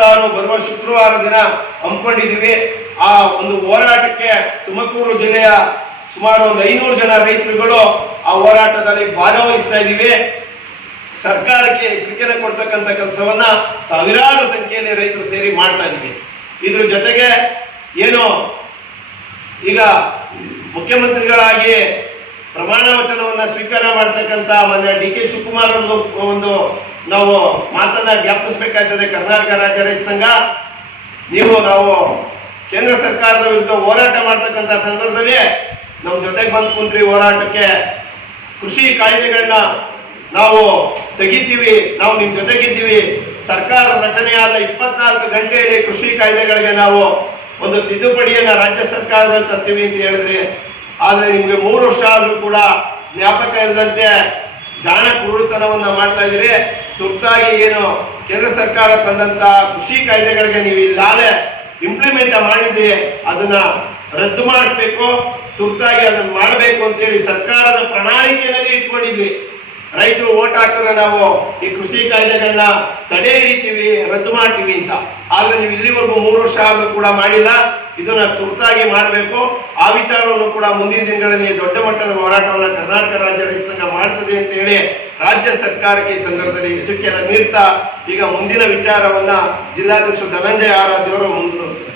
26 ಬರುವ ಶುಕ್ರವಾರ ದಿನ ಹಮ್ಮಿಕೊಂಡಿದ್ದೀವಿ. ಆ ಒಂದು ಹೋರಾಟಕ್ಕೆ ತುಮಕೂರು ಜಿಲ್ಲೆಯ ಸುಮಾರು ಒಂದು 500 ಜನ ರೈತರುಗಳು ಆ ಹೋರಾಟದಲ್ಲಿ ಭಾಗವಹಿಸ್ತಾ ಇದ್ದೀವಿ. ಸರ್ಕಾರಕ್ಕೆ ಎಚ್ಚರಿಕೆ ಕೊಡ್ತಕ್ಕಂಥ ಕೆಲಸವನ್ನ ಸಾವಿರಾರು ಸಂಖ್ಯೆಯಲ್ಲಿ ರೈತರು ಸೇರಿ ಮಾಡ್ತಾ ಇದ್ದೀವಿ. ಇದ್ರ ಜೊತೆಗೆ ಏನು ಈಗ ಮುಖ್ಯಮಂತ್ರಿಗಳಾಗಿ ಪ್ರಮಾಣ ವಚನವನ್ನ ಸ್ವೀಕಾರ ಮಾಡ್ತಕ್ಕಂಥ ಮಾನ್ಯ ಡಿ.ಕೆ. ಶಿವಕುಮಾರ್ ಒಂದು ನಾವು ಮಾತನ್ನ ಜ್ಞಾಪಿಸಬೇಕಾಗ್ತದೆ. ಕರ್ನಾಟಕ ರಾಜ್ಯ ರೈತ ಸಂಘ ನಾವು ಕೇಂದ್ರ ಸರ್ಕಾರದ ವಿರುದ್ಧ ಹೋರಾಟ ಮಾಡ್ತಕ್ಕಂಥ ಸಂದರ್ಭದಲ್ಲಿ ನಮ್ಮ ಜೊತೆಗೆ ಬಂದು ಕುಂತ್ರಿ ಹೋರಾಟಕ್ಕೆ. ಕೃಷಿ ಕಾಯ್ದೆಗಳನ್ನ ನಾವು ತೆಗಿತೀವಿ, ನಾವು ನಿಮ್ ಜೊತೆಗಿದ್ದೀವಿ. ಸರ್ಕಾರ ರಚನೆಯಾದ 24 ಗಂಟೆಯಲ್ಲಿ ಕೃಷಿ ಕಾಯ್ದೆಗಳಿಗೆ ನಾವು ಒಂದು ತಿದ್ದುಪಡಿಯನ್ನ ರಾಜ್ಯ ಸರ್ಕಾರದಲ್ಲಿ ತರ್ತೀವಿ ಅಂತ ಹೇಳಿದ್ರಿ. ಆದ್ರೆ ನಿಮ್ಗೆ 3 ವರ್ಷ ಆದ್ರೂ ಕೂಡ ಜ್ಞಾಪಕ ಇಲ್ಲದಂತೆ ಜಾಣ ಕುರುಡುತನವನ್ನ ಮಾಡ್ತಾ ಇದ್ದೀರಿ. ತುರ್ತಾಗಿ ಏನು ಕೇಂದ್ರ ಸರ್ಕಾರ ತಂದಂತ ಕೃಷಿ ಕಾಯ್ದೆಗಳಿಗೆ ನೀವು ಇಲ್ಲಾಲೆ ಇಂಪ್ಲಿಮೆಂಟ್ ಮಾಡಿದ್ರಿ, ಅದನ್ನ ರದ್ದು ಮಾಡಿಸ್ಬೇಕು, ತುರ್ತಾಗಿ ಅದನ್ನ ಮಾಡಬೇಕು ಅಂತೇಳಿ ಸರ್ಕಾರದ ಪ್ರಣಾಳಿಕೆಯಲ್ಲಿ ಇಟ್ಕೊಂಡಿದ್ವಿ. ರೈತರು ಓಟ್ ಹಾಕಿದ್ರೆ ನಾವು ಈ ಕೃಷಿ ಕಾಯ್ದೆಗಳನ್ನ ತಡೆ ಹಿಡಿತೀವಿ, ರದ್ದು ಮಾಡ್ತೀವಿ ಅಂತ. ಆದ್ರೆ ನೀವು ಇಲ್ಲಿವರೆಗೂ 3 ವರ್ಷ ಆದ್ರೂ ಕೂಡ ಮಾಡಿಲ್ಲ. ಇದನ್ನ ತುರ್ತಾಗಿ ಮಾಡಬೇಕು. ಆ ವಿಚಾರವನ್ನು ಕೂಡ ಮುಂದಿನ ದಿನಗಳಲ್ಲಿ ದೊಡ್ಡ ಮಟ್ಟದ ಹೋರಾಟವನ್ನು ಕರ್ನಾಟಕ ರಾಜ್ಯ ರೈತ ಸಂಘ ಮಾಡ್ತದೆ ಅಂತ ಹೇಳಿ ರಾಜ್ಯ ಸರ್ಕಾರಕ್ಕೆ ಈ ಸಂದರ್ಭದಲ್ಲಿ ಎಚ್ಚರಿಕೆಯನ್ನು ನೀಡ್ತಾ ಈಗ ಮುಂದಿನ ವಿಚಾರವನ್ನ ಜಿಲ್ಲಾಧ್ಯಕ್ಷ ಧನಂಜಯ ಆರಾಧ್ಯ ಅವರು ಮುಂದುವರಿಸ್ತಾರೆ.